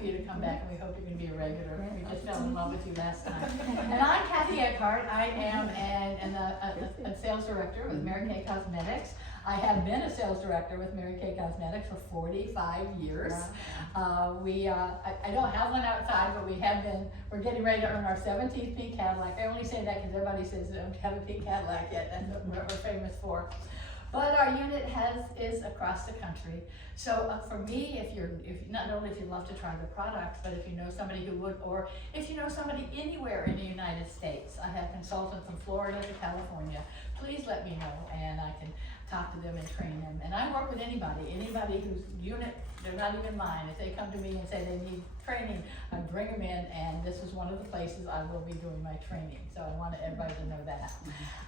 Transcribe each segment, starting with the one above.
for you to come back, and we hope you're going to be a regular. We just fell in love with you last time. And I'm Kathy Eckhart. I am a sales director with Mary Kay Cosmetics. I have been a sales director with Mary Kay Cosmetics for 45 years. I don't have one outside, but we're getting ready to earn our 17th pink Cadillac. I only say that because everybody says they don't have a pink Cadillac yet. That's what we're famous for. But our unit is across the country. So for me, not only if you love to try the product, but if you know somebody who would, or if you know somebody anywhere in the United States, I have consultants from Florida to California. Please let me know, and I can talk to them and train them. And I work with anybody whose unit, they're not even mine. If they come to me and say they need training, I bring them in, and this is one of the places I will be doing my training. So I want everybody to know that.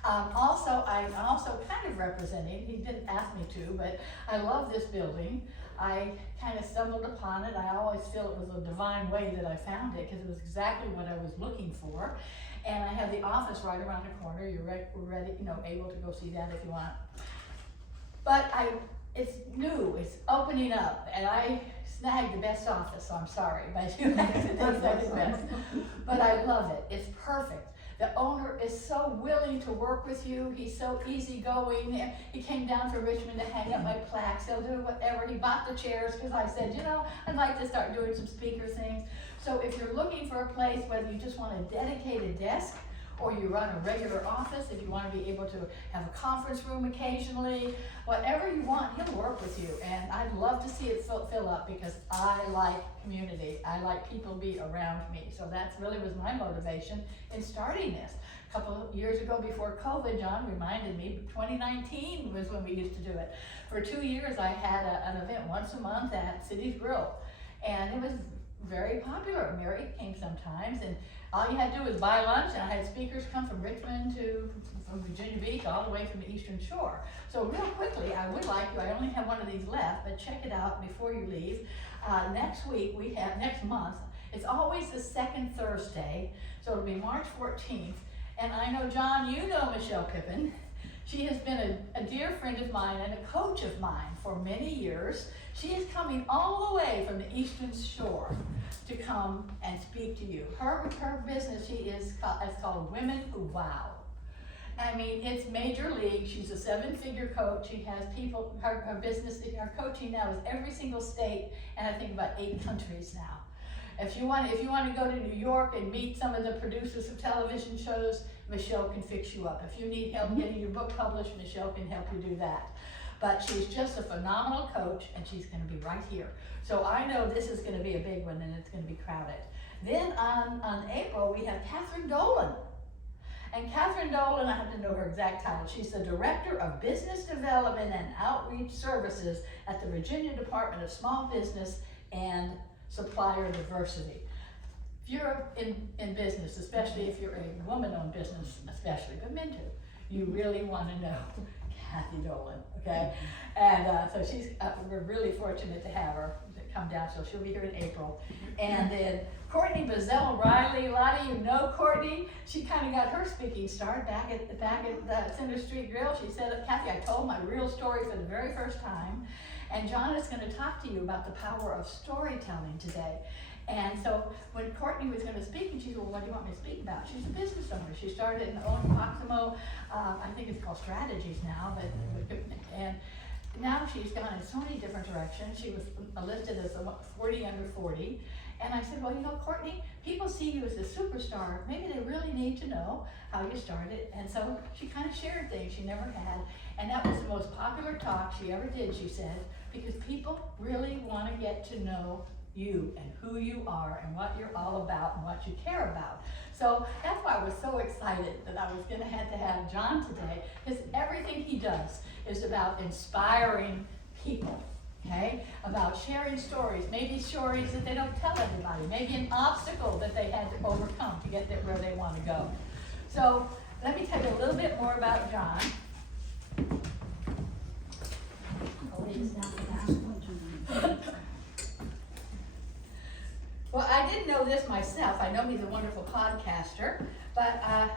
I'm also kind of representing, he didn't ask me to, but I love this building. I kind of stumbled upon it. I always feel it was a divine way that I found it, because it was exactly what I was looking for. And I have the office right around the corner. You're ready, able to go see that if you want. But it's new, it's opening up, and I snagged the best office, so I'm sorry, but you have to take second best. But I love it, it's perfect. The owner is so willing to work with you. He's so easygoing. He came down from Richmond to hang up my plaques. He'll do whatever. He bought the chairs because I said, I'd like to start doing some speaker things. So if you're looking for a place, whether you just want a dedicated desk, or you run a regular office, if you want to be able to have a conference room occasionally, whatever you want, he'll work with you. And I'd love to see it fill up, because I like community. I like people be around me. So that really was my motivation in starting this. A couple of years ago, before COVID, John reminded me, 2019 was when we used to do it. For 2 years, I had an event once a month at City's Grill. And it was very popular. Mary came sometimes, and all you had to do was buy lunch, and I had speakers come from Richmond from Virginia Beach, all the way from the Eastern Shore. So real quickly, I would like you, I only have one of these left, but check it out before you leave. Next month, it's always the second Thursday, so it'll be March 14th. And I know, John, you know Michelle Pippin. She has been a dear friend of mine and a coach of mine for many years. She is coming all the way from the Eastern Shore to come and speak to you. Her business, it's called Women Who Wow. I mean, it's major league. She's a 7-figure coach. She has people, her business, her coaching now is every single state, and I think about 8 countries now. If you want to go to New York and meet some of the producers of television shows, Michelle can fix you up. If you need help getting your book published, Michelle can help you do that. But she's just a phenomenal coach, and she's going to be right here. So I know this is going to be a big one, and it's going to be crowded. Then on April, we have Catherine Dolan. And Catherine Dolan, I have to know her exact title. She's the Director of Business Development and Outreach Services at the Virginia Department of Small Business and Supplier Diversity. If you're in business, especially if you're a woman-owned business, especially, but men too, you really want to know Kathy Dolan, okay? And so we're really fortunate to have her come down, so she'll be here in April. And then Courtney Bazell Riley, a lot of you know Courtney. She kind of got her speaking start back at the Center Street Grill. She said, Kathy, I told my real story for the very first time. And John is going to talk to you about the power of storytelling today. And so when Courtney was going to speak, and she said, well, what do you want me to speak about? She's a business owner. She started and owned Proximo, I think it's called Strategies now, and now she's gone in so many different directions. She was listed as 40 under 40. And I said, well, Courtney, people see you as a superstar. Maybe they really need to know how you started. And so she kind of shared things she never had. And that was the most popular talk she ever did, she said, because people really want to get to know you and who you are and what you're all about and what you care about. So that's why I was so excited that I was going to have John today, because everything he does is about inspiring people, okay? About sharing stories, maybe stories that they don't tell everybody, maybe an obstacle that they had to overcome to get where they want to go. So let me tell you a little bit more about John. Well, I didn't know this myself. I know he's a wonderful podcaster, but I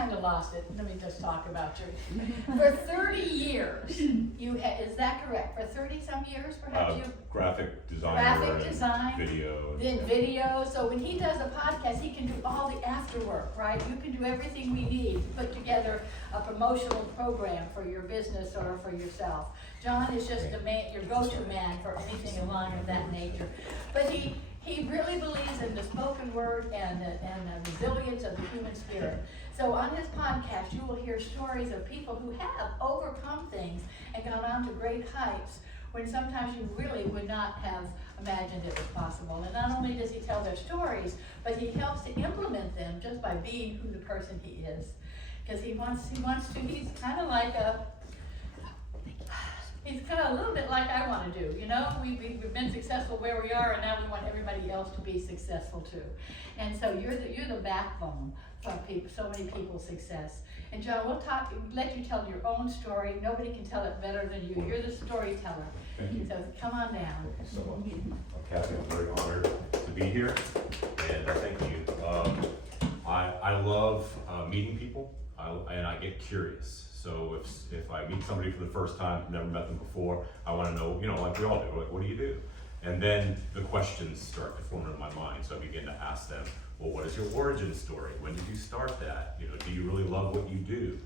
kind of lost it. Let me just talk about you. For 30 years, is that correct? For 30 some years, perhaps you? Graphic design. Graphic design. Video. Then video. So when he does a podcast, he can do all the after work, right? You can do everything we need to put together a promotional program for your business or for yourself. John is just your go-to man for anything along of that nature. But he really believes in the spoken word and the resilience of the human spirit. So on his podcast, you will hear stories of people who have overcome things and gone on to great heights when sometimes you really would not have imagined it was possible. And not only does he tell their stories, but he helps to implement them just by being who the person he is. Because he's kind of like he's kind of a little bit like I want to do, you know? We've been successful where we are, and now we want everybody else to be successful too. And so you're the backbone for so many people's success. And John, we'll let you tell your own story. Nobody can tell it better than you. You're the storyteller. Thank you. So come on down. Thank you so much. Kathy, I'm very honored to be here, and thank you. I love meeting people, and I get curious. So if I meet somebody for the first time, never met them before, I want to know, like we all do, like, what do you do? And then the questions start to form in my mind. So I begin to ask them, well, what is your origin story? When did you start that? Do you really love what you do?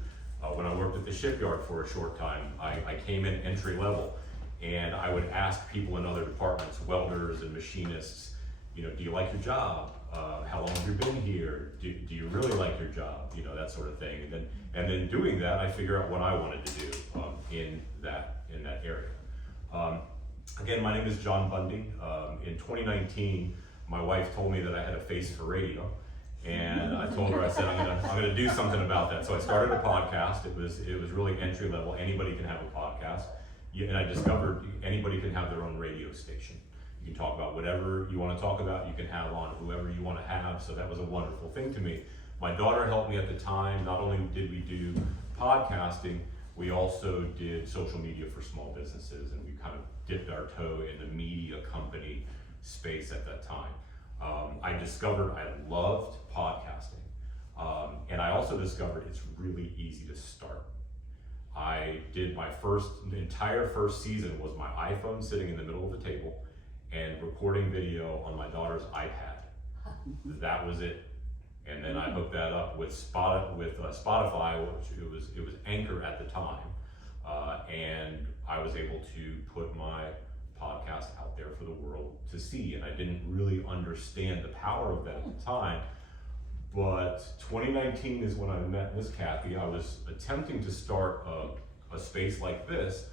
When I worked at the shipyard for a short time, I came in entry level, and I would ask people in other departments, welders and machinists, do you like your job? How long have you been here? Do you really like your job? That sort of thing. And then doing that, I figure out what I wanted to do in that area. Again, my name is John Bundy. In 2019, my wife told me that I had a face for radio, and I told her, I said, I'm gonna do something about that. So I started a podcast. It was really entry level. Anybody can have a podcast, and I discovered anybody can have their own radio station. You can talk about whatever you want to talk about. You can have on whoever you want to have. So that was a wonderful thing to me. My daughter helped me at the time. Not only did we do podcasting, we also did social media for small businesses, and we kind of dipped our toe in the media company space at that time. I discovered I loved podcasting, and I also discovered it's really easy to start. I did the entire first season was my iPhone sitting in the middle of the table and recording video on my daughter's iPad. That was it. And then I hooked that up with Spotify, which it was Anchor at the time, and I was able to put my podcast out there for the world to see. And I didn't really understand the power of that at the time. But 2019 is when I met Miss Kathy. I was attempting to start a space like this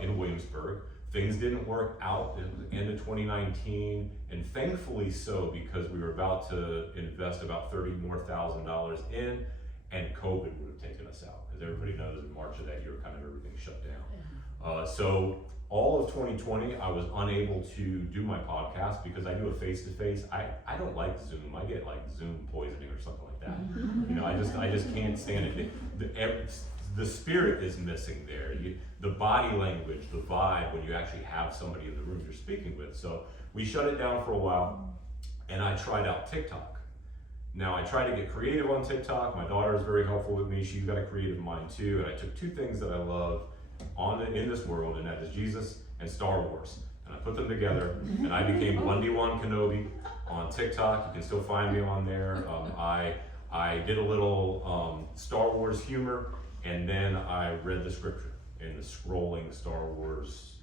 in Williamsburg. Things didn't work out at the end of 2019, and thankfully so, because we were about to invest about $30,000 in, and COVID would have taken us out. As everybody knows, in March of that year, kind of everything shut down. So all of 2020, I was unable to do my podcast because I do a face-to-face. I don't like Zoom. I get like Zoom poisoning or something like that. I just can't stand it. The spirit is missing there. The body language, the vibe, when you actually have somebody in the room you're speaking with. So we shut it down for a while, and I tried out TikTok. Now I try to get creative on TikTok. My daughter is very helpful with me. She's got a creative mind too. And I took two things that I love in this world, and that is Jesus and Star Wars. And I put them together, and I became Bundy Wan Kenobi on TikTok. You can still find me on there. I did a little Star Wars humor, and then I read the scripture in the scrolling Star Wars,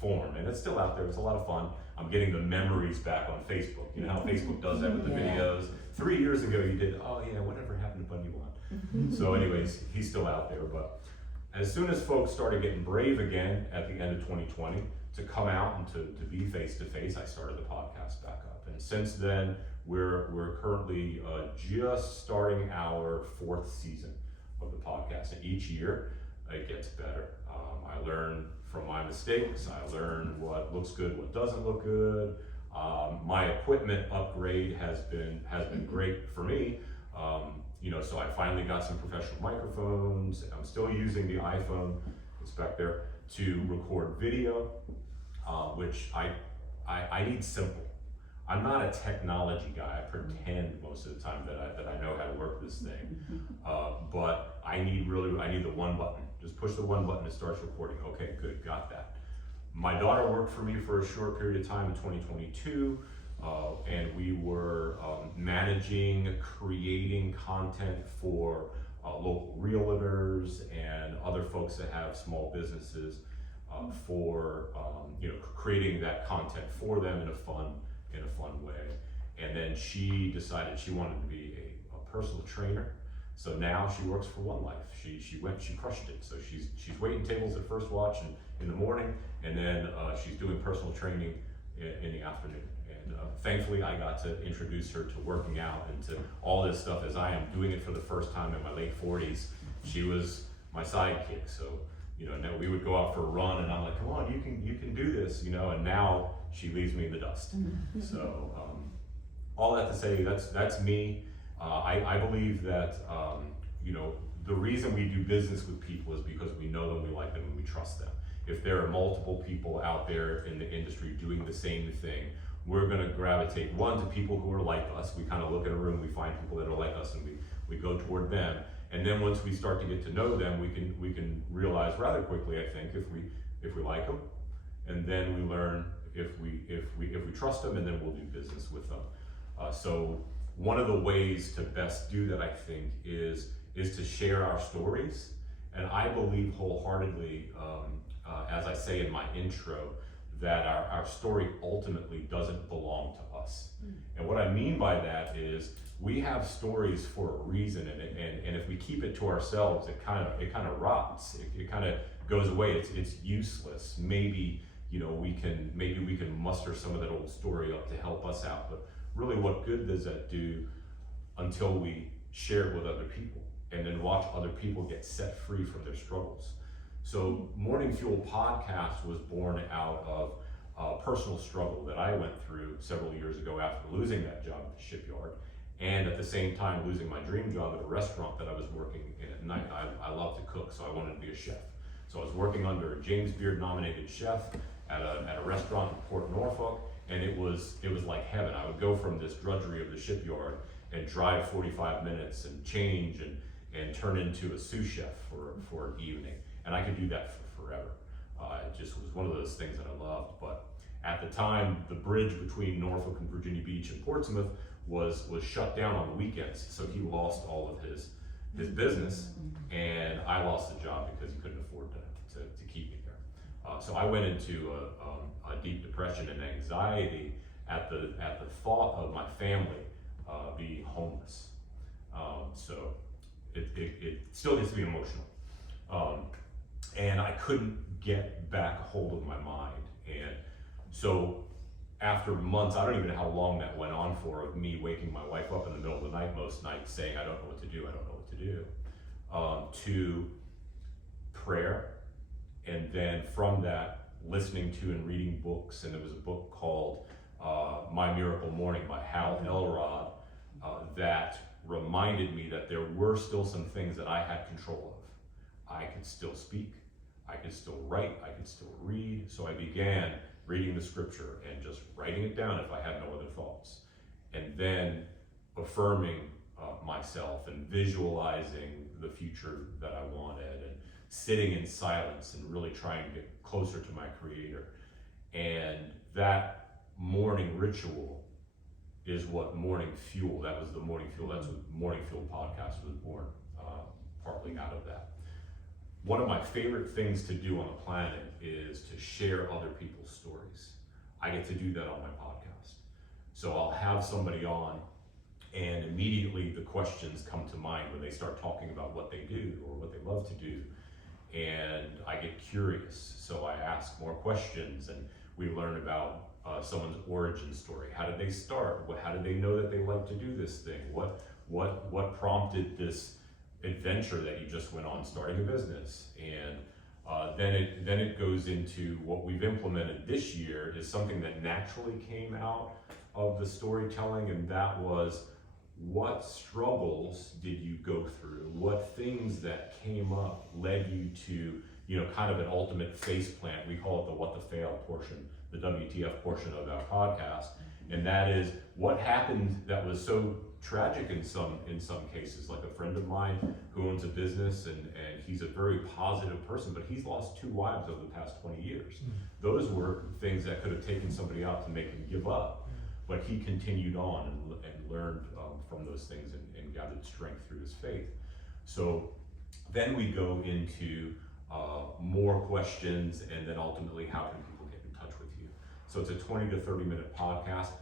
form, and it's still out there. It's a lot of fun. I'm getting the memories back on Facebook. You know how Facebook does that with the videos. 3 years ago, you did, oh yeah, whatever happened to Bundy Wan? So anyways, he's still out there. But as soon as folks started getting brave again at the end of 2020 to come out and to be face-to-face, I started the podcast back up. And since then, we're currently just starting our 4th season of the podcast. And each year, it gets better. I learn from my mistakes. I learn what looks good, what doesn't look good. My equipment upgrade has been great for me. So I finally got some professional microphones. I'm still using the iPhone, it's back there, to record video, which I need simple. I'm not a technology guy. I pretend most of the time that I know how to work this thing, but I need the one button. Just push the one button, it starts recording. Okay, good, got that. My daughter worked for me for a short period of time in 2022, and we were managing, creating content for local realtors and other folks that have small businesses, for creating that content for them in a fun way. And then she decided she wanted to be a personal trainer. So now she works for One Life. She crushed it. So she's waiting tables at First Watch in the morning, and then she's doing personal training in the afternoon. And thankfully I got to introduce her to working out and to all this stuff as I am doing it for the first time in my late 40s. She was my sidekick. So, now we would go out for a run and I'm like, come on, you can do this, and now she leaves me in the dust. So all that to say, that's me. I believe that, the reason we do business with people is because we know them, we like them, and we trust them. If there are multiple people out there in the industry doing the same thing, we're going to gravitate, one, to people who are like us. We kind of look at a room, we find people that are like us, and we go toward them. And then once we start to get to know them, we can realize rather quickly, I think, if we like them, and then we learn if we trust them, and then we'll do business with them. So one of the ways to best do that, I think, is to share our stories. And I believe wholeheartedly, as I say in my intro, that our story ultimately doesn't belong to us. And what I mean by that is we have stories for a reason, and if we keep it to ourselves, it kind of rots. It kind of goes away. It's useless. Maybe we can muster some of that old story up to help us out, but really, what good does that do until we share it with other people and then watch other people get set free from their struggles? So Morning Fuel podcast was born out of a personal struggle that I went through several years ago after losing that job at the shipyard, and at the same time losing my dream job at a restaurant that I was working in at night. I love to cook, so I wanted to be a chef. So I was working under a James Beard nominated chef at a restaurant in Port Norfolk, and it was like heaven. I would go from this drudgery of the shipyard and drive 45 minutes and change and turn into a sous chef for an evening. And I could do that for forever. It just was one of those things that I loved. But at the time, the bridge between Norfolk and Virginia Beach and Portsmouth was shut down on the weekends. So he lost all of his business, and I lost the job because he couldn't afford to keep me there. So I went into a deep depression and anxiety at the thought of my family being homeless. So it still gets me emotional. And I couldn't get back a hold of my mind. And so after months, I don't even know how long that went on for, of me waking my wife up in the middle of the night most nights saying, I don't know what to do, to prayer. And then from that, listening to and reading books. And there was a book called My Miracle Morning by Hal Elrod that reminded me that there were still some things that I had control of. I could still speak, I could still write, I could still read. So I began reading the scripture and just writing it down if I had no other thoughts. And then affirming myself and visualizing the future that I wanted, and sitting in silence and really trying to get closer to my Creator. And that morning ritual is what Morning Fuel, that was the Morning Fuel, that's what Morning Fuel podcast was born partly out of that. One of my favorite things to do on the planet is to share other people's stories. I get to do that on my podcast. So I'll have somebody on, and immediately the questions come to mind when they start talking about what they do or what they love to do. And I get curious, so I ask more questions, and we learn about someone's origin story. How did they start? How did they know that they like to do this thing? What prompted this adventure that you just went on, starting a business? And then it goes into what we've implemented this year is something that naturally came out of the storytelling, and that was, what struggles did you go through? What things that came up led you to, kind of an ultimate face plant? We call it the what the fail portion, the WTF portion of our podcast. And that is what happened that was so tragic in some cases. Like a friend of mine who owns a business and he's a very positive person, but he's lost 2 wives over the past 20 years. Those were things that could have taken somebody out to make him give up, but he continued on and learned from those things and gathered strength through his faith. So then we go into more questions, and then ultimately how can people get in touch with you. So it's a 20 to 30 minute podcast.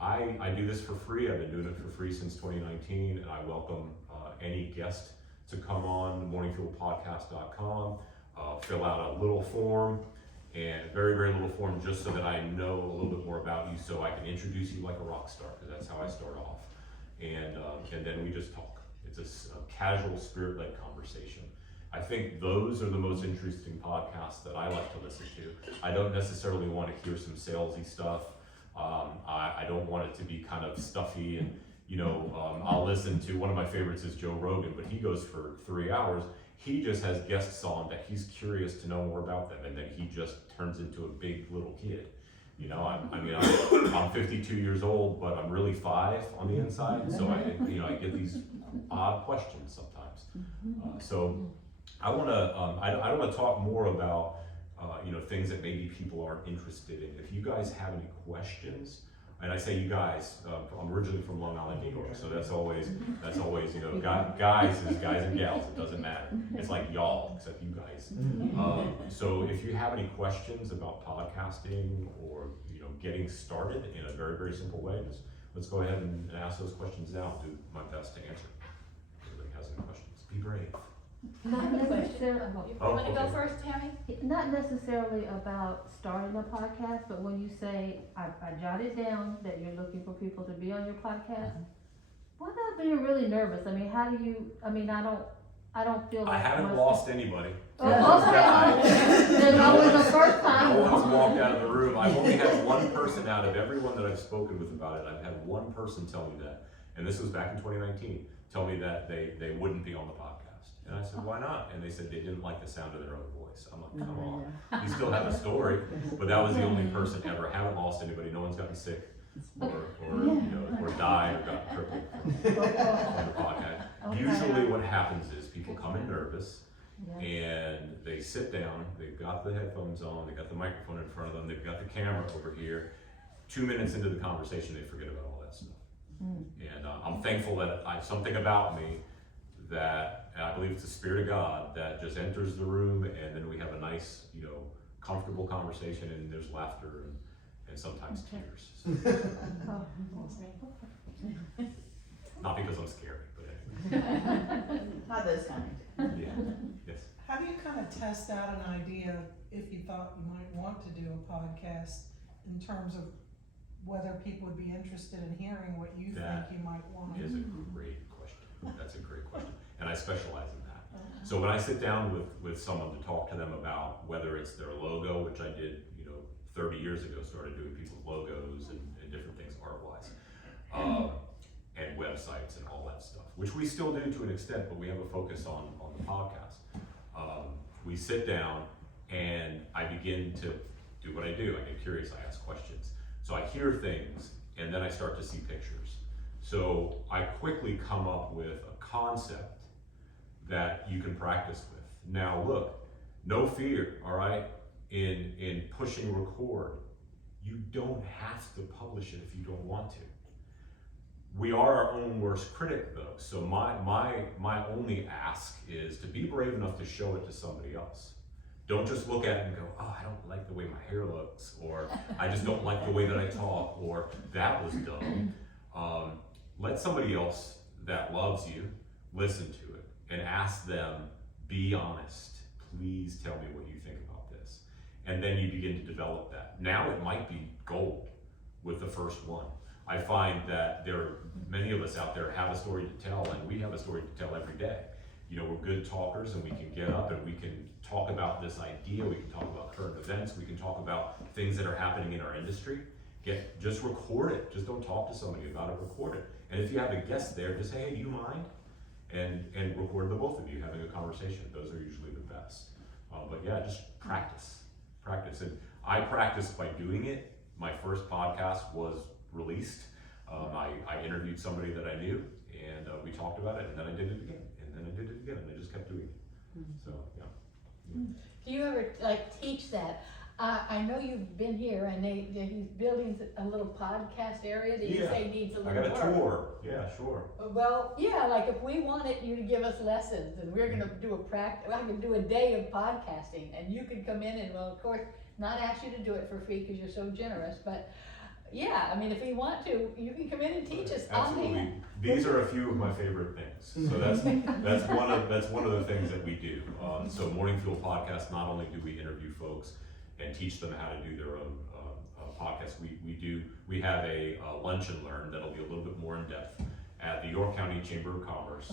I do this for free. I've been doing it for free since 2019, and I welcome any guest to come on morningfuelpodcast.com, fill out a little form, and very, very little form, just so that I know a little bit more about you, so I can introduce you like a rock star, because that's how I start off. And then we just talk. It's a casual, spirit-led conversation. I think those are the most interesting podcasts that I like to listen to. I don't necessarily want to hear some salesy stuff. I don't want it to be kind of stuffy, and I'll listen to, one of my favorites is Joe Rogan, but he goes for 3 hours. He just has guests on that he's curious to know more about them, and then he just turns into a big little kid. I'm 52 years old, but I'm really 5 on the inside, so I get these odd questions sometimes. So I want to talk more about things that maybe people aren't interested in. If you guys have any questions, and I say you guys, I'm originally from Long Island, New York, so that's always guys is guys and gals. It doesn't matter. It's like y'all, except you guys. So if you have any questions about podcasting or getting started in a very, very simple way, let's go ahead and ask those questions now. I'll do my best to answer. If anybody has any questions, be brave. Not necessarily. You want to go first, Tammy? Not necessarily about starting a podcast, but when you say, I jotted down that you're looking for people to be on your podcast, what about being really nervous? I mean, how do you, I don't feel like. I haven't lost anybody. Oh, okay. Then that was the first time. No one's walked out of the room. I've only had one person out of everyone that I've spoken with about it. I've had one person tell me that, and this was back in 2019, tell me that they wouldn't be on the podcast. And I said, why not? And they said they didn't like the sound of their own voice. I'm like, come on. You still have a story. But that was the only person ever. I haven't lost anybody. No one's gotten sick or died or got crippled from the podcast. Okay. Usually what happens is people come in nervous and they sit down, they've got the headphones on, they've got the microphone in front of them, they've got the camera over here. 2 minutes into the conversation, they forget about all that stuff. And I'm thankful that something about me that, and I believe it's the Spirit of God that just enters the room, and then we have a nice, comfortable conversation, and there's laughter and sometimes tears. So, not because I'm scary, but anyway. Not those kind. Yeah. Yes. How do you kind of test out an idea if you thought you might want to do a podcast in terms of whether people would be interested in hearing what you think you might want? That is a great question. That's a great question. And I specialize in that. So when I sit down with someone to talk to them about whether it's their logo, which I did, 30 years ago, started doing people's logos and different things art-wise, and websites and all that stuff, which we still do to an extent, but we have a focus on the podcast. We sit down and I begin to do what I do. I get curious, I ask questions. So I hear things and then I start to see pictures. So I quickly come up with a concept that you can practice with. Now look, no fear, all right, in pushing record. You don't have to publish it if you don't want to. We are our own worst critic though, so my only ask is to be brave enough to show it to somebody else. Don't just look at it and go, oh, I don't like the way my hair looks, or I just don't like the way that I talk, or that was dumb. Let somebody else that loves you listen to it and ask them, be honest. Please tell me what you think about this. And then you begin to develop that. Now it might be gold with the first one. I find that there are many of us out there have a story to tell, and we have a story to tell every day. We're good talkers, and we can get up and we can talk about this idea, we can talk about current events, we can talk about things that are happening in our industry. Just record it. Just don't talk to somebody about it, record it. And if you have a guest there, just say, hey, do you mind? And record the both of you having a conversation. Those are usually the best. But yeah, just practice. And I practiced by doing it. My first podcast was released. I interviewed somebody that I knew, and we talked about it, and then I did it again, and then I did it again, and I just kept doing it. So, yeah. Do you ever teach that? I know you've been here and he's building a little podcast area that you say needs a I little got a work. tour, yeah, sure. Well, yeah, like if we wanted you to give us lessons and we're gonna do I could do a day of podcasting and you could come in and, well, of course, not ask you to do it for free because you're so generous, but yeah, I mean, if you want to, you can come in and teach us. Absolutely. These are a few of my favorite things. So that's one of the things that we do. So Morning Fuel Podcast, not only do we interview folks and teach them how to do their own podcast, we have a lunch and learn that'll be a little bit more in depth at the York County Chamber of Commerce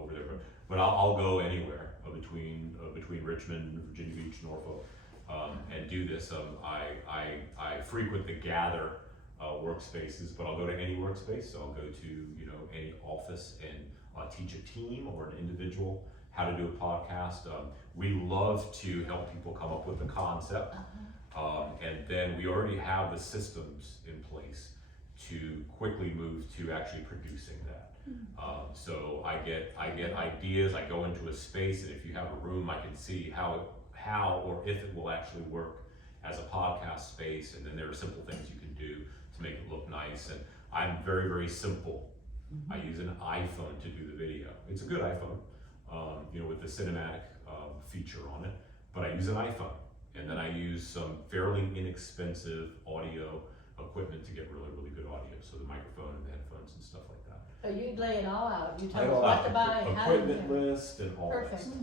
over there. But I'll go anywhere between Richmond, Virginia Beach, Norfolk. And do this. I frequent the Gather workspaces, but I'll go to any workspace. So I'll go to any office and teach a team or an individual how to do a podcast. We love to help people come up with a concept, and then we already have the systems in place to quickly move to actually producing that. So I get ideas. I go into a space, and if you have a room, I can see how or if it will actually work as a podcast space, and then there are simple things you can do to make it look nice. And I'm very, very simple. I use an iPhone to do the video. It's a good iPhone, with the cinematic feature on it, but I use an iPhone, and then I use some fairly inexpensive audio equipment to get really, really good audio. So the microphone and the headphones and stuff like that. So you'd lay it all out. You I tell us what to buy, how to equipment list and all that Perfect. stuff.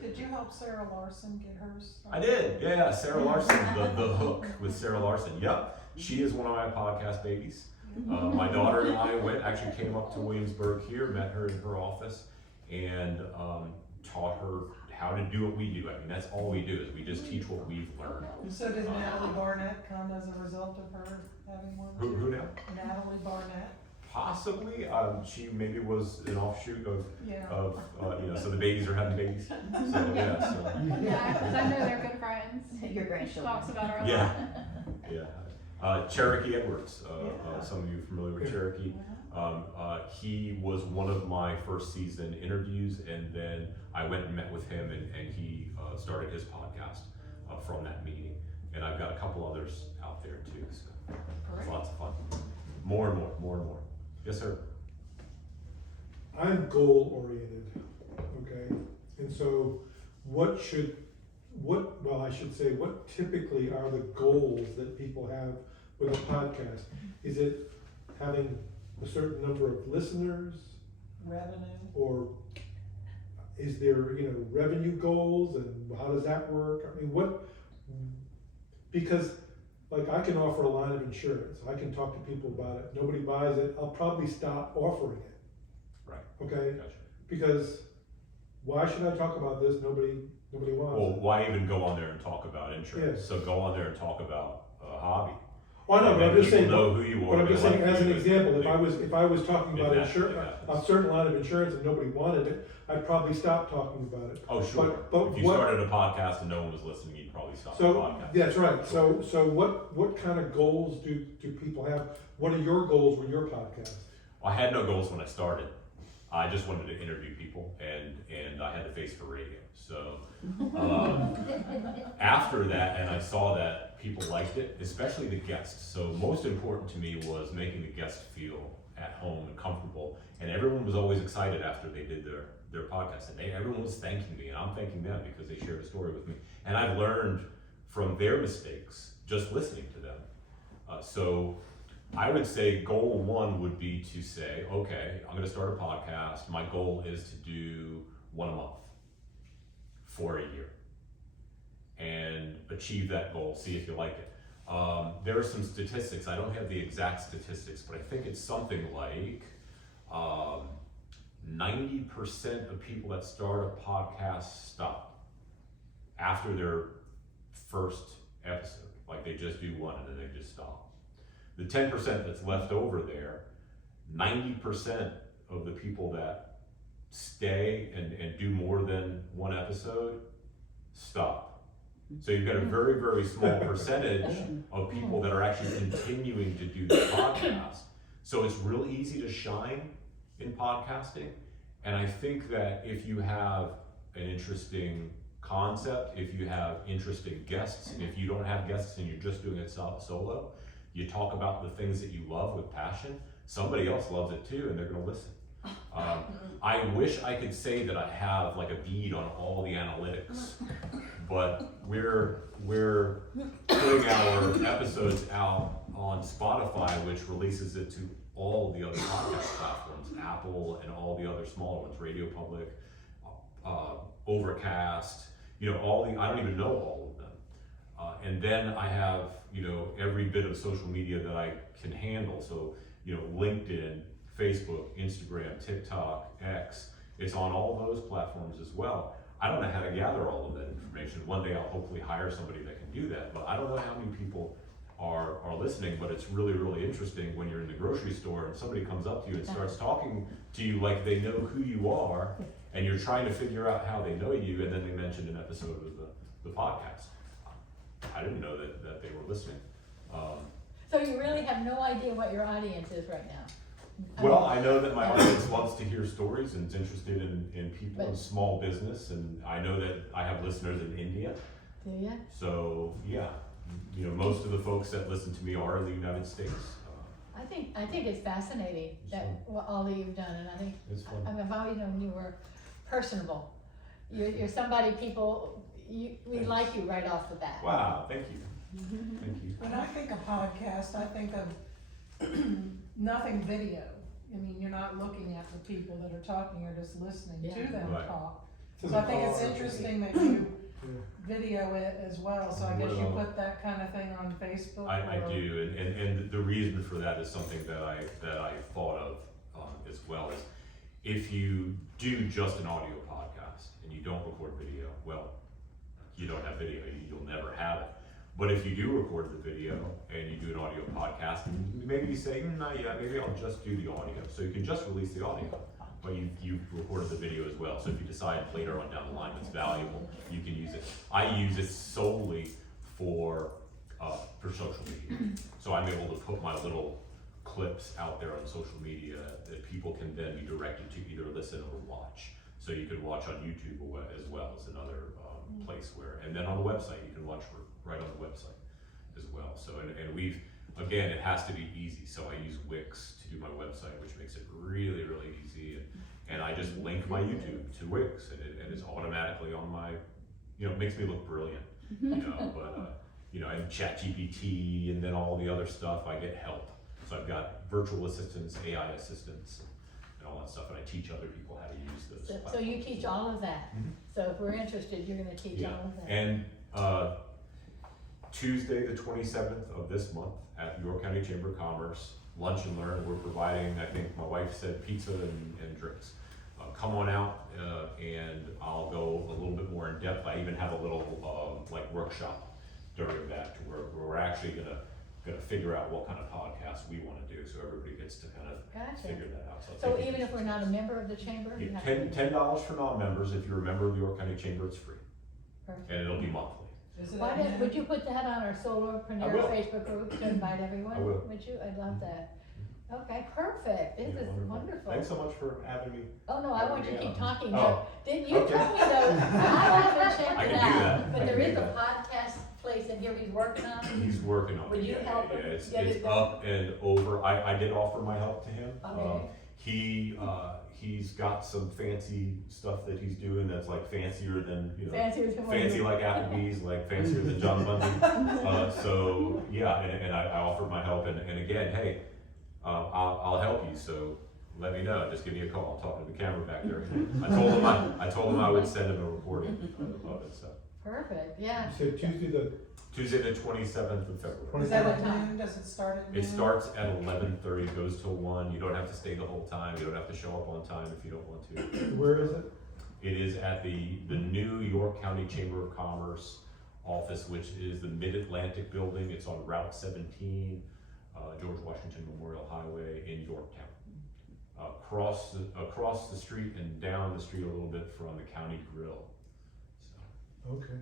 Did you help Sarah Larson get hers I started? did, yeah, Sarah Larson, the hook with Sarah Larson, yep. She is one of my podcast babies. My daughter and I actually came up to Williamsburg here, met her in her office, and taught her how to do what we do. I mean, that's all we do, is we just teach what we've learned. So did Natalie Barnett come as a result of her having one? Who now? Natalie Barnett. Possibly, she maybe was an offshoot of, Yeah. so the babies are having babies. So, yeah, so. Yeah, because I know they're good friends. Your She grandchildren. talks about her a lot. Yeah. Cherokee Edwards, some of you are familiar with Cherokee. He was one of my first season interviews, and then I went and met with him, and he started his podcast from that meeting. And I've got a couple others out there too, so it's lots of fun. More and more. Yes, sir. I'm goal oriented, okay? And so what typically are the goals that people have with a podcast? Is it having a certain number of listeners, Revenue. or is there, revenue goals, and how does that work? I mean, because like I can offer a line of insurance, I can talk to people about it, nobody buys it, I'll probably stop offering it. Right. Okay? Gotcha. Because why should I talk about this? Nobody wants Well, it. why even go on there and talk about insurance? Yes. So go on there and talk about a hobby. Oh, no, And but I'm then just saying, people know who you are. but I'm just they saying, like as an you, example, they- if I was talking about It happens. a certain line of insurance and nobody wanted it, I'd probably stop talking about it. Oh, sure. but If you started a podcast and no one was listening, you'd probably stop the So, podcast. that's right, so what kind of goals do people have? What are your goals with your podcast? I had no goals when I started. I just wanted to interview people, and I had the face for radio. So after that, and I saw that people liked it, especially the guests. So most important to me was making the guests feel at home and comfortable. And everyone was always excited after they did their podcast, and everyone was thanking me, and I'm thanking them because they shared a story with me. And I've learned from their mistakes just listening to them. So I would say goal one would be to say, okay, I'm gonna start a podcast. My goal is to do one a month for a year and achieve that goal, see if you like it. There are some statistics, I don't have the exact statistics, but I think it's something like 90% of people that start a podcast stop after their first episode. Like they just do one and then they just stop. The 10% that's left over there, 90% of the people that stay and do more than one episode stop. So you've got a very, very small percentage of people that are actually continuing to do the podcast. podcast. So it's really easy to shine in podcasting. And I think that if you have an interesting concept, if you have interesting guests, if you don't have guests and you're just doing it solo, you talk about the things that you love with passion, somebody else loves it too and they're gonna listen. I wish I could say that I have like a bead on all the analytics, but we're putting our episodes out on Spotify, which releases it to all the other podcast platforms, Apple and all the other smaller ones, Radio Public, Overcast, you know, I don't even know all of them. And then I have, you know, every bit of social media that I can handle. So, you know, LinkedIn, Facebook, Instagram, TikTok, X, it's on all those platforms as well. I don't know how to gather all of that information. One day I'll hopefully hire somebody that can do that, but I don't know how many people are listening, but it's really, really interesting when you're in the grocery store and somebody comes up to you and starts talking to you like they know who you are, and you're trying to figure out how they know you, and then they mentioned an episode of the podcast. I didn't know that they were listening. So you really have no idea what your audience is right now? Well, I know that my audience wants to hear stories and is interested in people in small business, and I know that I have listeners in India. Do you? So yeah, you know, most of the folks that listen to me are in the United States. I think it's fascinating It's that all that you've done, and I think It's fun. I've always known you were personable. You're somebody we like you right off the bat. Wow, thank you. Thank you. When I think of podcast, I think of nothing video. I mean, you're not looking at the people that are talking, you're just listening to them Right. talk. It's So I think it's awesome. interesting that you Yeah. video it as well, so I guess you Well, put that kind of thing on Facebook? I or- do, and the reason for that is something that I thought of as well, is if you do just an audio podcast and you don't record video, well, you don't have video, you'll never have it. But if you do record the video and you do an audio podcast, and maybe you say, not yet, maybe I'll just do the audio. So you can just release the audio, but you've recorded the video as well. So if you decide later on down the line it's valuable, you can use it. I use it solely for social media. So I'm able to put my little clips out there on social media that people can then be directed to either listen or watch. So you can watch on YouTube as well as another place where, and then on the website, you can watch right on the website as well. So, and we've, again, it has to be easy. So I use Wix to do my website, which makes it really, really easy. And I just link my YouTube to Wix, and it's automatically on my, you know, it makes me look brilliant, you know, but, you know, and ChatGPT and then all the other stuff, I get help. So I've got virtual assistants, AI assistants, and all that stuff, and I teach other people how to use those. So you teach all of that. Mhm. So if we're interested, you're gonna teach all of that. And Tuesday, the 27th of this month at York County Chamber of Commerce, Lunch and Learn, we're providing, I think my wife said, pizza and drinks. Come on out and I'll go a little bit more in depth. I even have a little like workshop during that to where we're actually gonna figure out what kind of podcast we wanna do, so everybody gets to kind of Gotcha. figure that out. So I think even if we're not a member of the chamber, you Yeah, have to. $10 for non-members. If you're a member of the York County Chamber, it's free, Perfect. and it'll be monthly. Is it Why at didn't, noon? would you put that on our Solopreneur will. Facebook group to invite everyone? I will. Would you? I'd love that. Okay, perfect. This Yeah, is wonderful. Thanks so much for having me. Oh, no, I want you to keep Yeah. talking. Oh, Didn't you okay. tell me though, I haven't checked I it can do out, that. but I there can is do a that. podcast place in here he's working on. He's working on it. Would you Yeah, help yeah, him it's get it done? up and over. I did offer my help to him. Okay. He's got some fancy stuff that he's doing that's like fancier than, you know, Fancier than what fancy you- like Applebee's, like fancier than John Bundy. So yeah, and I offered my help, and again, hey, I'll help you. So let me know. Just give me a call. I'm talking to the camera back there. I told him I would send him a recording of it. So Perfect, yeah. You said Tuesday the 27th of February. Is that What at time? noon? Does it start at noon? It starts at 11:30, goes till 1. You don't have to stay the whole time. You don't have to show up on time if you don't want to. where is it? It is at the new York County Chamber of Commerce office, which is the Mid-Atlantic building. It's on Route 17, George Washington Memorial Highway in Yorktown. Across the street and down the street a little bit from the County Grill. So, Okay.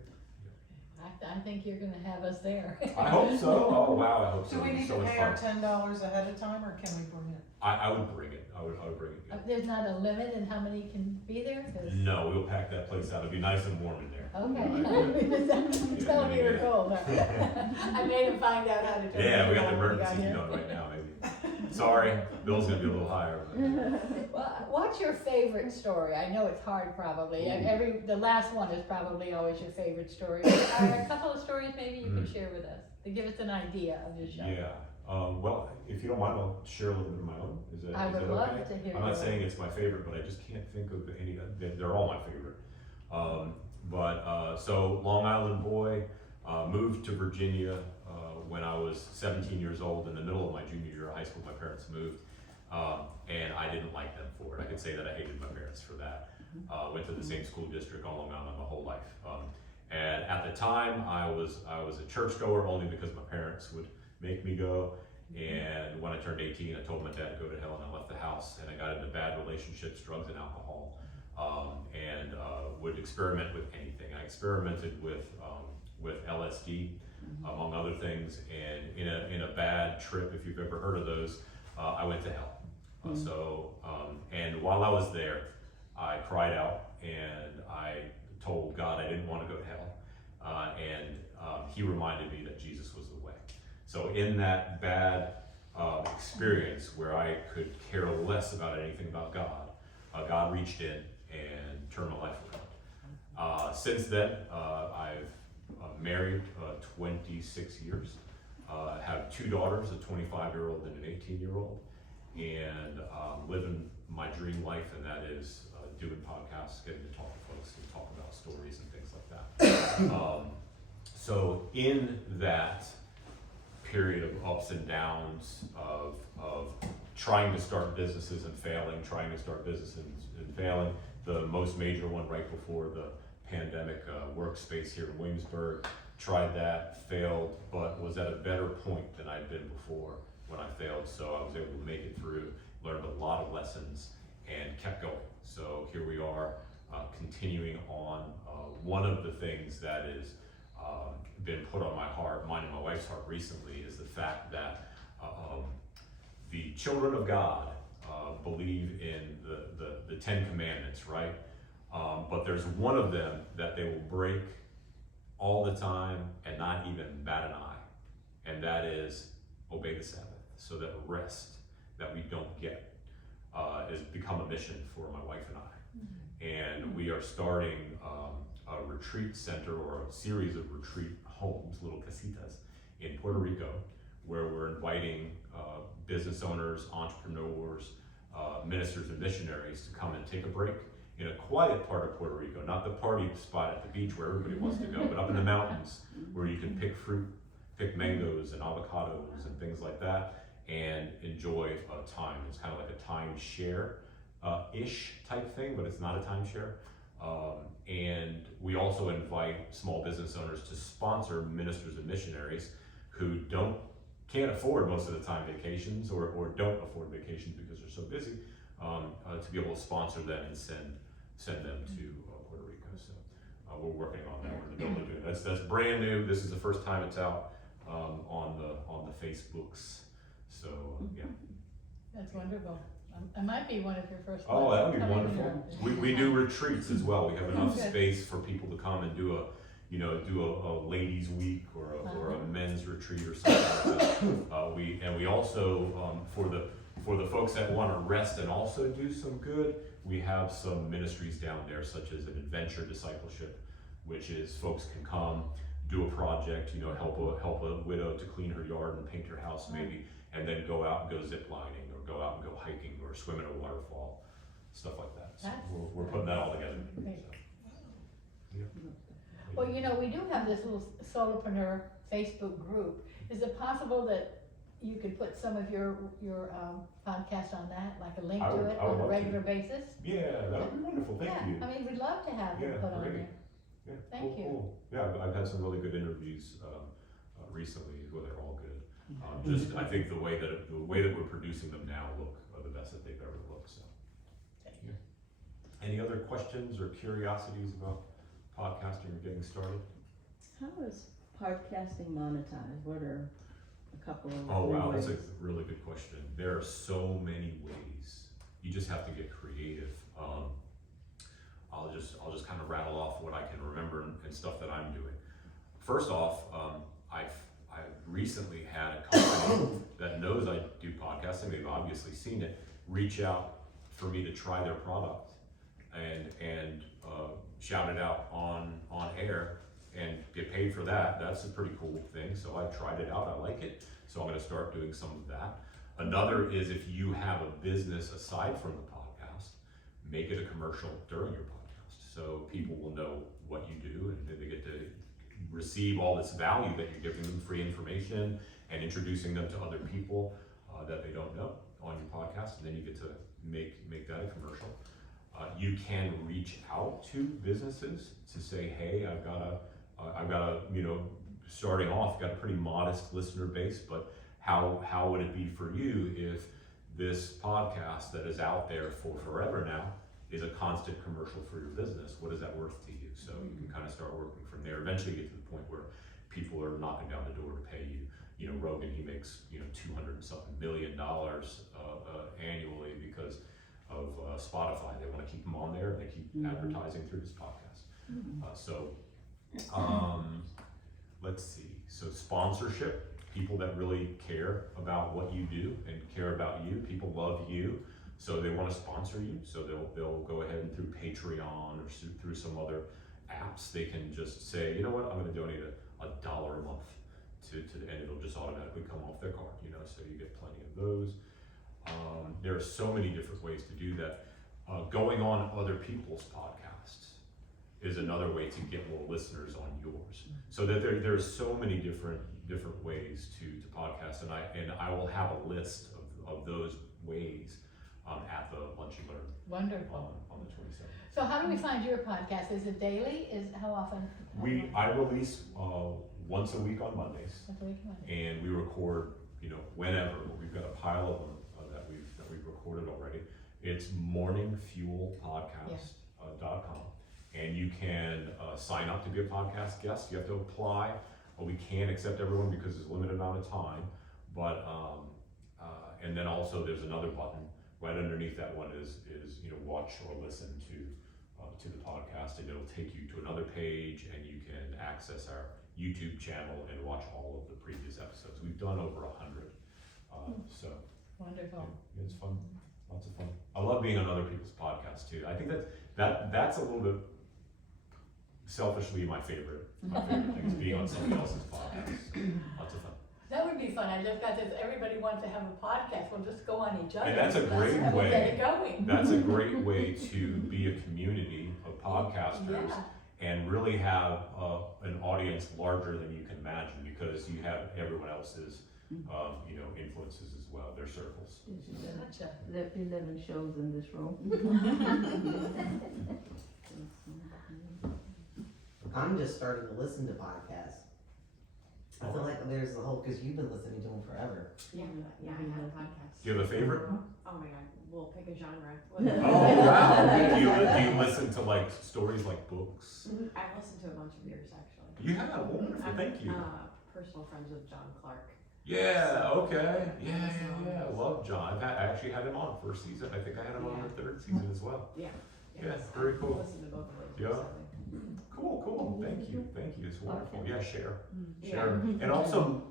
I think you're gonna have us there. I hope so. Oh, wow, I hope so. Do we It'd be need so to much pay our fun. $10 ahead of time, or can we bring it? I would bring it. I would bring it. Yeah. There's not a limit in how many can be there? 'Cause- No, we'll pack that place out. It'll be nice and warm in there. Okay. Tell me you're cold. I made him find out how to turn Yeah, we it got on the when he emergency got heat here. on right now, maybe. Sorry, bill's gonna be a little higher. But Well, what's your favorite story? I know it's hard probably. The last one is probably always your favorite story. But are there a couple of stories maybe you can share with us to give us an idea of your show? yeah. Well, if you don't mind, I'll share a little bit of my own. Is that I would okay? love to hear I'm not yours. saying it's my favorite, but I just can't think of any. They're all my favorite. So Long Island boy, moved to Virginia when I was 17 years old. In the middle of my junior year of high school, my parents moved, and I didn't like them for it. I could say that I hated my parents for that. Went to the same school district on Long Island my whole life, and at the time I was a churchgoer only because my parents would make me go. And when I turned 18, I told my dad to go to hell, and I left the house, and I got into bad relationships, drugs and alcohol, and would experiment with anything. I experimented with LSD, among other things, and in a bad trip, if you've ever heard of those, I went to hell. And while I was there, I cried out, and I told God I didn't want to go to hell, and He reminded me that Jesus was the way. So in that bad experience where I could care less about anything about God, God reached in and turned my life around. Since then, I've married 26 years, have 2 daughters, a 25-year-old and an 18-year-old, and living my dream life, and that is doing podcasts, getting to talk to folks and talk about stories and things like that. So in that period of ups and downs of trying to start businesses and failing, trying to start businesses and failing, the most major one right before the pandemic, workspace here in Williamsburg, tried that, failed, but was at a better point than I'd been before when I failed. So I was able to make it through, learned a lot of lessons, and kept going. So here we are, continuing on. One of the things that is been put on my heart, mine and my wife's heart recently, is the fact that the children of God believe in the 10 Commandments, right? But there's one of them that they will break all the time and not even bat an eye, and that is obey the Sabbath. So that rest that we don't get has become a mission for my wife and I. And we are starting a retreat center, or a series of retreat homes, little casitas in Puerto Rico, where we're inviting business owners, entrepreneurs, ministers and missionaries to come and take a break in a quiet part of Puerto Rico, not the party spot at the beach where everybody wants to go, but up in the mountains where you can pick fruit, pick mangoes and avocados and things like that, and enjoy a time. It's kind of like a timeshare ish type thing, but it's not a timeshare. And we also invite small business owners to sponsor ministers and missionaries who can't afford most of the time vacations, or don't afford vacations because they're so busy, to be able to sponsor them and send them to Puerto Rico. So we're working on that. We're in the middle of doing that. That's brand new. This is the first time it's out on the Facebooks. So yeah. That's wonderful. I might be one of your first. Oh, that would be coming wonderful. here. We do retreats as well. We have enough Good. space for people to come and do a ladies' week or a men's retreat or something like that. We also for the folks that want to rest and also do some good, we have some ministries down there, such as an adventure discipleship, which is folks can come, do a project, help a widow to clean her yard and paint her house maybe, and then go out and go zip lining, or go out and go hiking, or swim in a waterfall, stuff like that. So we're putting that all together. Great. So, yeah. Well, we do have this little Solopreneur Facebook group. Is it possible that you could put some of your podcast on that, like a link I to would- it I would on a love to. regular basis? Yeah, that would be wonderful. Thank you. I mean, we'd love to have them Yeah, put on great. there. Yeah, Thank you. Cool. Yeah, I've had some really good interviews recently where they're all good. Just I think the way that we're producing them now look the best that they've ever looked. So, yeah. Any other questions or curiosities about podcasting or getting started? How is podcasting monetized? What are a couple of Oh wow, ways? that's a really good question. There are so many ways. You just have to get creative. I'll just kind of rattle off what I can remember and stuff that I'm doing. First off, I've recently had a company that knows I do podcasting. They've obviously seen it. Reach out for me to try their product and shout it out on air and get paid for that. That's a pretty cool thing. So I tried it out. I like it. So I'm going to start doing some of that. Another is if you have a business aside from the podcast, make it a commercial during your podcast. So people will know what you do and they get to receive all this value that you're giving them, free information and introducing them to other people that they don't know on your podcast. And then you get to make that a commercial. You can reach out to businesses to say, hey, I've got a, starting off, got a pretty modest listener base, but how would it be for you if this podcast that is out there for forever now is a constant commercial for your business? What is that worth to you? So you can kind of start working from there. Eventually get to the point where people are knocking down the door to pay you. Rogan, he makes, $200 and something million annually because of Spotify. They want to keep him on there and they keep advertising through his podcast. Let's see. So sponsorship, people that really care about what you do and care about you. People love you, so they want to sponsor you. So they'll go ahead and through Patreon or through some other apps, they can just say, you know what, I'm going to donate $1 a month and it'll just automatically come off their card. So you get plenty of those. There are so many different ways to do that. Going on other people's podcasts is another way to get more listeners on yours. So that there's so many different ways to podcast, and I will have a list of those ways at the Lunch and Learn Wonderful. on the 27th. So how do we find your podcast? Is it daily? How often? I release once a week on Mondays, Once a week? and we record whenever. We've got a pile of them that we've recorded already. It's morningfuelpodcast.com. And you can sign up to be a podcast guest. You have to apply. We can't accept everyone because there's a limited amount of time. But and then also there's another button right underneath that one is watch or listen to the podcast, and it'll take you to another page, and you can access our YouTube channel and watch all of the previous episodes. We've done over 100. So Wonderful. yeah, it's fun. Lots of fun. I love being on other people's podcasts too. I think that's a little bit selfishly my favorite thing is being on somebody else's podcast. Lots of fun. That would be fun. I just got this, everybody wants to have a podcast. We'll just go on each other. And that's a great and we'll way. get it going. That's a great way to be a community of podcasters and really have an audience larger than you can imagine, because you have everyone else's influences as well, their circles. Gotcha. 11 shows in this room. I'm just starting to listen to podcasts. I feel like there's a whole, because you've been listening to them forever. Yeah, I have a podcast. Do you have a favorite? Oh my god, we'll pick a genre. Oh wow! Do you listen to like stories like books? I've listened to a bunch of yours actually. You have, wonderful. Thank you. Personal friends with John Clark. Yeah. Okay. Yeah. I love John. I actually had him on first season. I think I had him on the third season as well. Yeah. Yeah, very cool. I've listened to both of those. Yeah. recently. Cool. Thank you. It's wonderful. Yeah, share. Yeah. And also,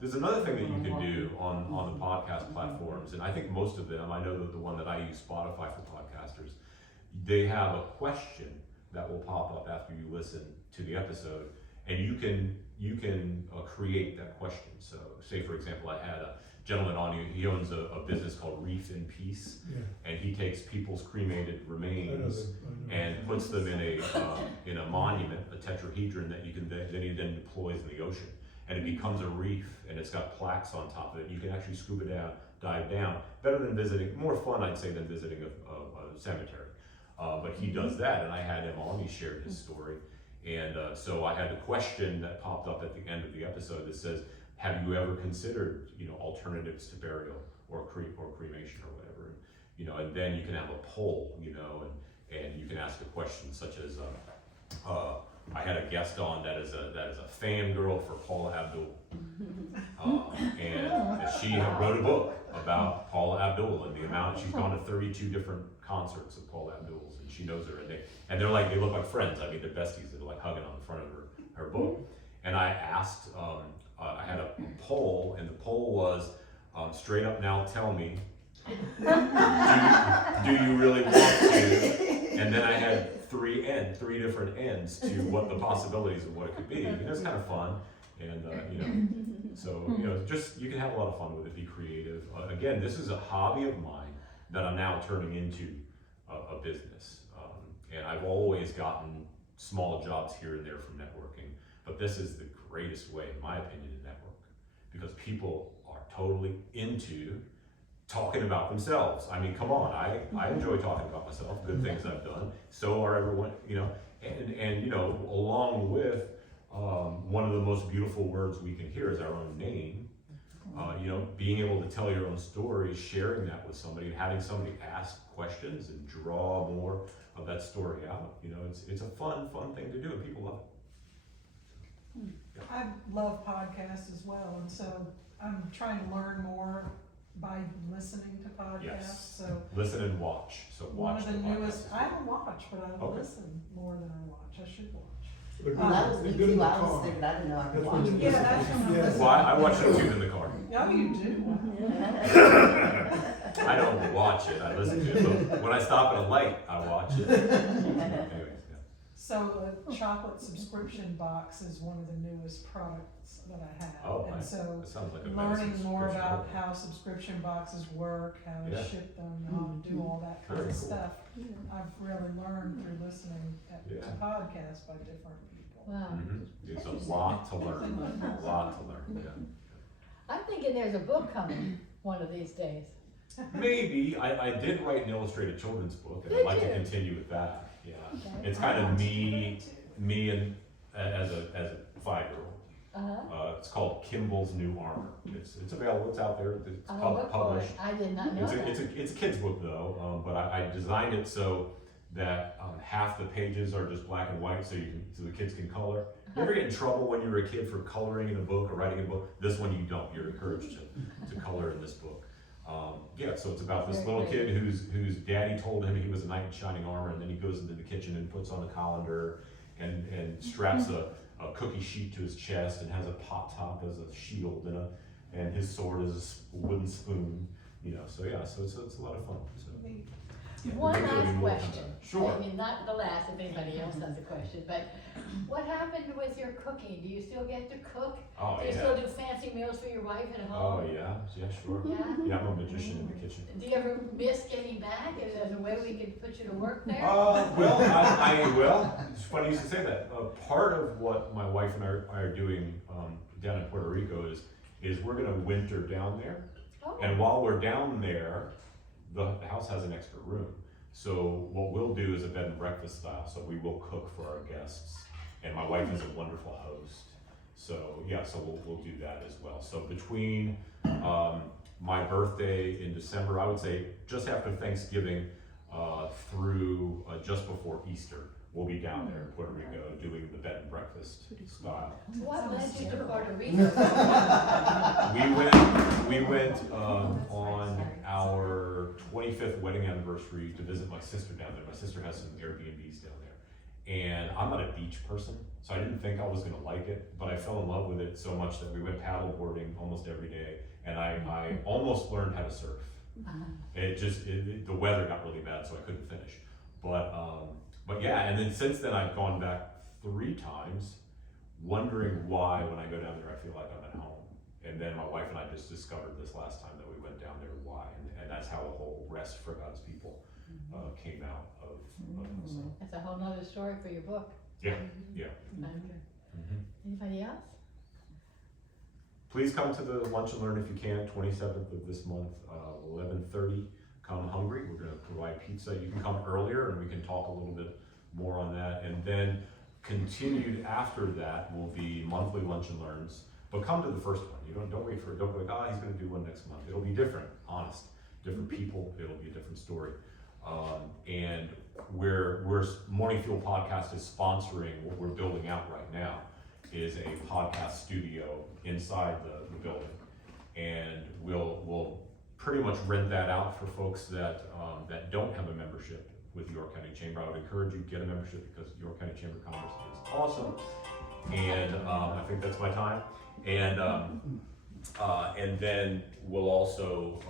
there's another thing that you can do on the podcast platforms, and I think most of them, I know that the one that I use, Spotify for podcasters, they have a question that will pop up after you listen to the episode, and you can create that question. So, say for example, I had a gentleman on, he owns a business called Reef in Peace, and he takes people's cremated remains and puts them in a monument, a tetrahedron that he then deploys in the ocean, and it becomes a reef, and it's got plaques on top of it. You can actually scuba down, dive down, better than visiting, more fun I'd say than visiting a cemetery. But he does that, and I had him on. He shared his story, and so I had a question that popped up at the end of the episode that says, have you ever considered, alternatives to burial or cremation or whatever? And then you can have a poll, and you can ask a question such as, I had a guest on that is a fangirl for Paula Abdul. And she wrote a book about Paula Abdul and the amount, she's gone to 32 different concerts of Paula Abdul's, and she knows her, and they look like friends. I mean, they're besties. They're like hugging on the front of her book. And I asked, I had a poll, and the poll was, straight up now tell me, do you really want to? And then I had three different ends to what the possibilities of what it could be. And it was kind of fun. And, so, just, you can have a lot of fun with it, be creative. Again, this is a hobby of mine that I'm now turning into a business. And I've always gotten small jobs here and there from networking, but this is the greatest way, in my opinion, to network, because people are totally into talking about themselves. I mean, come on, I enjoy talking about myself, good things I've done. So are everyone, and along with, one of the most beautiful words we can hear is our own name. Being able to tell your own story, sharing that with somebody, and having somebody ask questions and draw more of that story out. It's a fun thing to do, and people love it. I love podcasts as well, and so I'm trying to learn more by listening to podcasts. Yes. So Listen and watch. So one watch of the podcast newest, as I well. don't watch, but I Okay. listen more than I watch. I should watch. They're good- That was me they're good in too, the I was car. thinking, I didn't know I could That's watch when you it. Yeah, listen. that's when I'm Yeah. listening. Well, I watch it too in the car. Yeah, you do. I don't watch it, I listen to it. But when I stop at a light, I watch it. Anyways, yeah. So a chocolate subscription box is one of the newest products that I have. Oh, And nice. so That sounds like a learning nice more subscription about program. how subscription boxes work, how to Yeah. ship them, how to do all that kind Very of cool. stuff. I've really learned through listening to Yeah. podcasts by different people. Wow. There's a lot to learn, a lot to learn, yeah. I'm thinking there's a book coming one of these days. Maybe, I did write an illustrated children's book, and I'd Did like to you? continue with that, yeah. Okay. It's kind of me and, as a 5-year-old. Uh-huh. It's called Kimball's New Armor. It's available, it's out there, it's I'll look for it. published. I did not know that. It's a kid's book though, but I designed it so that half the pages are just black and white, so the kids can color. You ever get in trouble when you were a kid for coloring in a book or writing a book? This one you don't. You're encouraged to color in this book. So it's about this Very little great. kid whose daddy told him he was a knight in shining armor, and then he goes into the kitchen and puts on a colander and straps a cookie sheet to his chest and has a pot top as a shield and his sword is a wooden spoon. So it's a lot of fun. So. Yeah, One maybe there'll be last more question. coming. Sure. I mean, not the last, if anybody else has a question, but what happened with your cooking? Do you still get to cook? Oh, Do you yeah. still do fancy meals for your wife at Oh, home? yeah, sure. Yeah? Yeah, I'm a magician in the kitchen. Do you ever miss getting back? Is there a way we could put you to work there? Well, it's funny you should say that. Part of what my wife and I are doing down in Puerto Rico is we're gonna winter down there. Oh. And while we're down there, the house has an extra room. So what we'll do is a bed and breakfast style. So we will cook for our guests. And my wife is a wonderful host. So yeah, we'll do that as well. So between my birthday in December, I would say just after Thanksgiving through just before Easter, we'll be down there in Puerto Rico doing the bed and breakfast style. What led you to Puerto Rico? We went on our 25th wedding anniversary to visit my sister down there. My sister has some Airbnbs down there. And I'm not a beach person, so I didn't think I was gonna like it, but I fell in love with it so much that we went paddle boarding almost every day. And I almost learned how to surf. The weather got really bad, so I couldn't finish. But yeah, and then since then I've gone back 3 times, wondering why when I go down there I feel like I'm at home. And then my wife and I just discovered this last time that we went down there why, and that's how the whole Rest for God's People came out of so. That's a whole nother story for your book. Yeah. Okay. Mhm. Anybody else? Please come to the Lunch and Learn if you can, 27th of this month, 11:30. Come hungry. We're going to provide pizza. You can come earlier and we can talk a little bit more on that. And then continued after that will be monthly Lunch and Learns. But come to the first one. Don't wait for it. Don't go like, he's going to do one next month. It'll be different, honest. Different people. It'll be a different story. And we're Morning Fuel Podcast is sponsoring what we're building out right now is a podcast studio inside the building. And we'll pretty much rent that out for folks that don't have a membership with York County Chamber. I would encourage you to get a membership because York County Chamber of Commerce is awesome. And I think that's my time. And then we'll also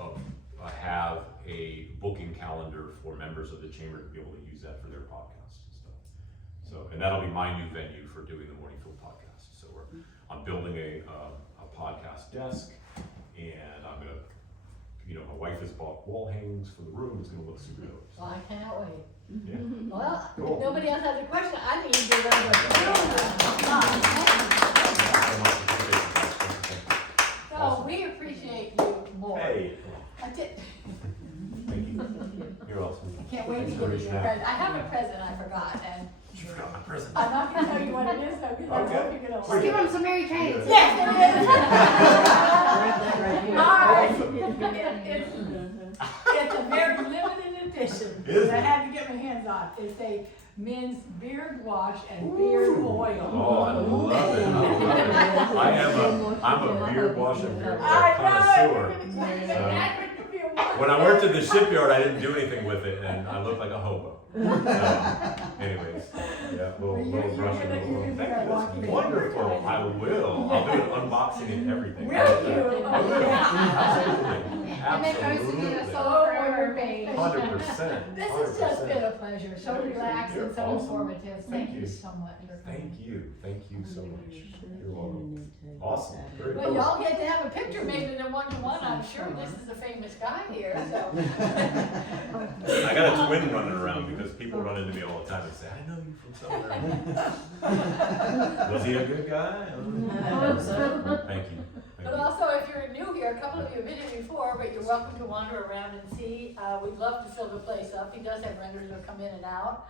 have a booking calendar for members of the chamber to be able to use that for their podcasts and stuff. So, and that'll be my new venue for doing the Morning Fuel Podcast. So I'm building a podcast desk, and I'm gonna, my wife has bought wall hangings for the room. It's gonna look super dope. So, Well, I can't wait. yeah. Well, Cool. if nobody else has a question, I need to do that. So we appreciate you more. Hey, I did. thank you. You're awesome. I can't wait to Thanks give for you reaching your out. present. I have a present I forgot, and You forgot my present. I'm not gonna tell you what it is though, because I hope you're gonna like Give it. them some Mary Kane's. Yes, Right it is. It's a very limited edition Is that I it? had to get my hands on. It's a men's beard wash and beard oil. Oh, I love it. I love it. I'm a beard wash and beard I connoisseur. know. When I worked at the shipyard, I didn't do anything with it, and I looked like a hobo. So, anyways, yeah, little brush and a little. Thank you. That's wonderful. I will. I'll do an unboxing and everything. Will you? I will. Absolutely. And they posted it a Absolutely. Solopreneur page. 100%. This has just been a pleasure, so You're relaxed and so awesome. informative. Thank Thank you you. so much. Thank you. Thank you so much. You're welcome. Awesome. Very Well, cool. y'all get to have a picture made in a one-to-one. I'm sure this is a famous guy here, so. I got a twin running around because people run into me all the time and say, I know you from somewhere. Was he a good guy? Thank you. But also, if you're new here, a couple of you have been here before, but you're welcome to wander around and see. We'd love to fill the place up. He does have renters that come in and out.